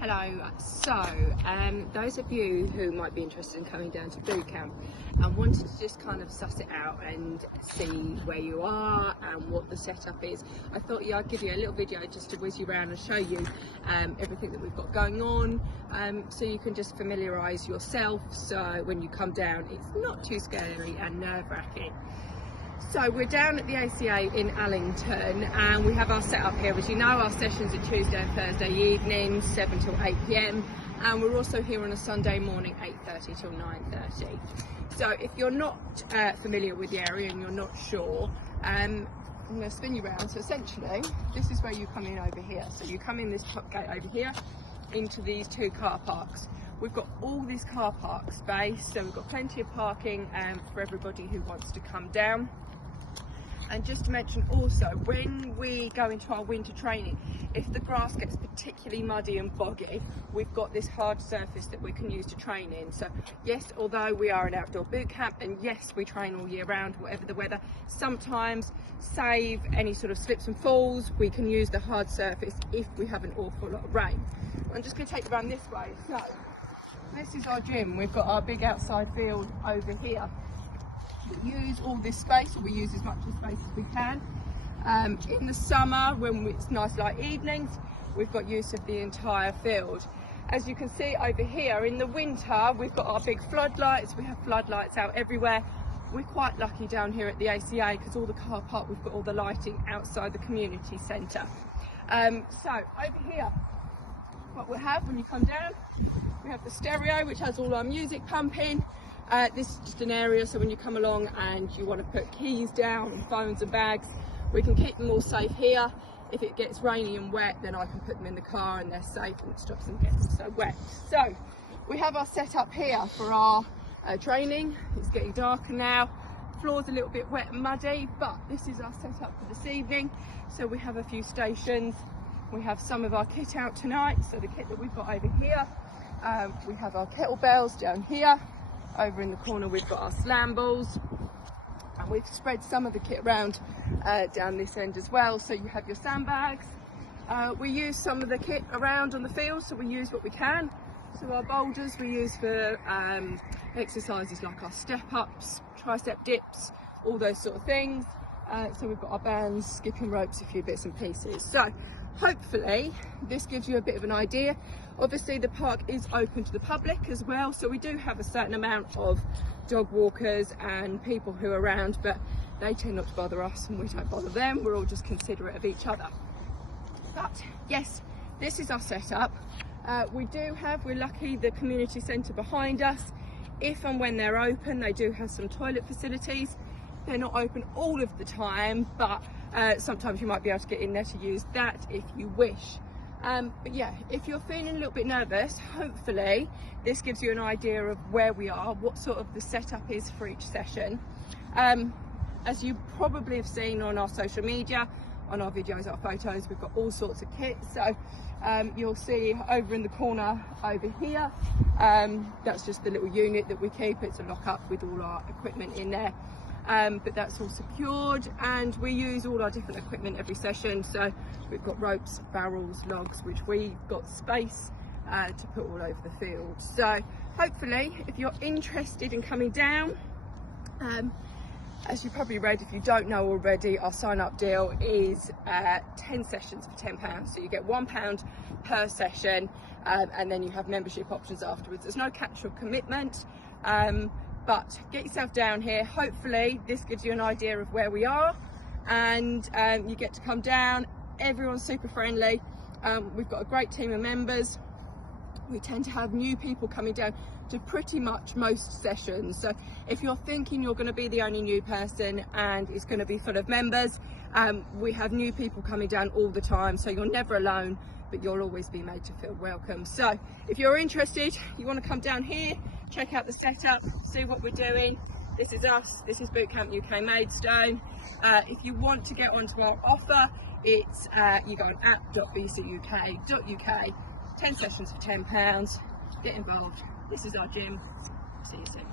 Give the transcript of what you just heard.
Hello, so those of you who might be interested in coming down to Bootcamp and wanted to just kind of suss it out and see where you are and what the setup is, I thought I'd give you a little video just to whiz you around and show you everything that we've got going on, so you can just familiarise yourself, so when you come down it's not too scary and nerve-wracking. So we're down at the ACA in Allington and we have our setup here. As you know, our sessions are Tuesday and Thursday evenings, 7 till 8 PM, and we're also here on a Sunday morning, 8:30 till 9:30. So if you're not familiar with the area and you're not sure, I'm going to spin you around. So essentially, this is where you come in over here. So you come in this top gate over here into these two car parks. We've got all this car park space, so we've got plenty of parking for everybody who wants to come down. And just to mention also, when we go into our winter training, if the grass gets particularly muddy and boggy, we've got this hard surface that we can use to train in. So yes, although we are an outdoor boot camp, and yes, we train all year round, whatever the weather, sometimes save any sort of slips and falls, we can use the hard surface if we have an awful lot of rain. I'm just going to take you around this way. So this is our gym. We've got our big outside field over here. We use all this space, or we use as much of the space as we can. In the summer, when it's nice light evenings, we've got use of the entire field. As you can see over here, in the winter, we've got our big floodlights. We have floodlights out everywhere. We're quite lucky down here at the ACA because all the car park, we've got all the lighting outside the community centre. So over here, what we have when you come down, we have the stereo, which has all our music pumping. This is just an area, so when you come along and you want to put keys down and phones and bags, we can keep them all safe here. If it gets rainy and wet, then I can put them in the car and they're safe and it stops them getting so wet. So we have our setup here for our training. It's getting darker now. Floor's a little bit wet and muddy, but this is our setup for this evening. So we have a few stations. We have some of our kit out tonight, so the kit that we've got over here. We have our kettlebells down here. Over in the corner we've got our slam balls, and we've spread some of the kit around down this end as well, so you have your sandbags. We use some of the kit around on the field, so we use what we can. So our boulders we use for exercises like our step ups, tricep dips, all those sort of things. So we've got our bands, skipping ropes, a few bits and pieces. So hopefully this gives you a bit of an idea. Obviously the park is open to the public as well, so we do have a certain amount of dog walkers and people who are around, but they tend not to bother us and we don't bother them. We're all just considerate of each other. But yes, this is our setup. We're lucky, the community centre behind us. If and when they're open, they do have some toilet facilities. They're not open all of the time, but sometimes you might be able to get in there to use that if you wish. But yeah, if you're feeling a little bit nervous, hopefully this gives you an idea of where we are, what sort of the setup is for each session. As you probably have seen on our social media, on our videos, our photos, we've got all sorts of kits. So you'll see over in the corner over here, that's just the little unit that we keep. It's a lock up with all our equipment in there. But that's all secured, and we use all our different equipment every session. So we've got ropes, barrels, logs, which we've got space to put all over the field. So hopefully if you're interested in coming down, as you probably read, if you don't know already, our sign up deal is 10 sessions for £10. So you get £1 per session, and then you have membership options afterwards. There's no catch or commitment. But get yourself down here. Hopefully this gives you an idea of where we are, and you get to come down. Everyone's super friendly. We've got a great team of members. We tend to have new people coming down to pretty much most sessions. So if you're thinking you're going to be the only new person and it's going to be full of members, we have new people coming down all the time, so you're never alone, but you'll always be made to feel welcome. So if you're interested, you want to come down here, check out the setup, see what we're doing. This is us, this is Bootcamp UK Maidstone. If you want to get onto our offer, it's you go on app.bcuk.uk, 10 sessions for £10, get involved. This is our gym, see you soon.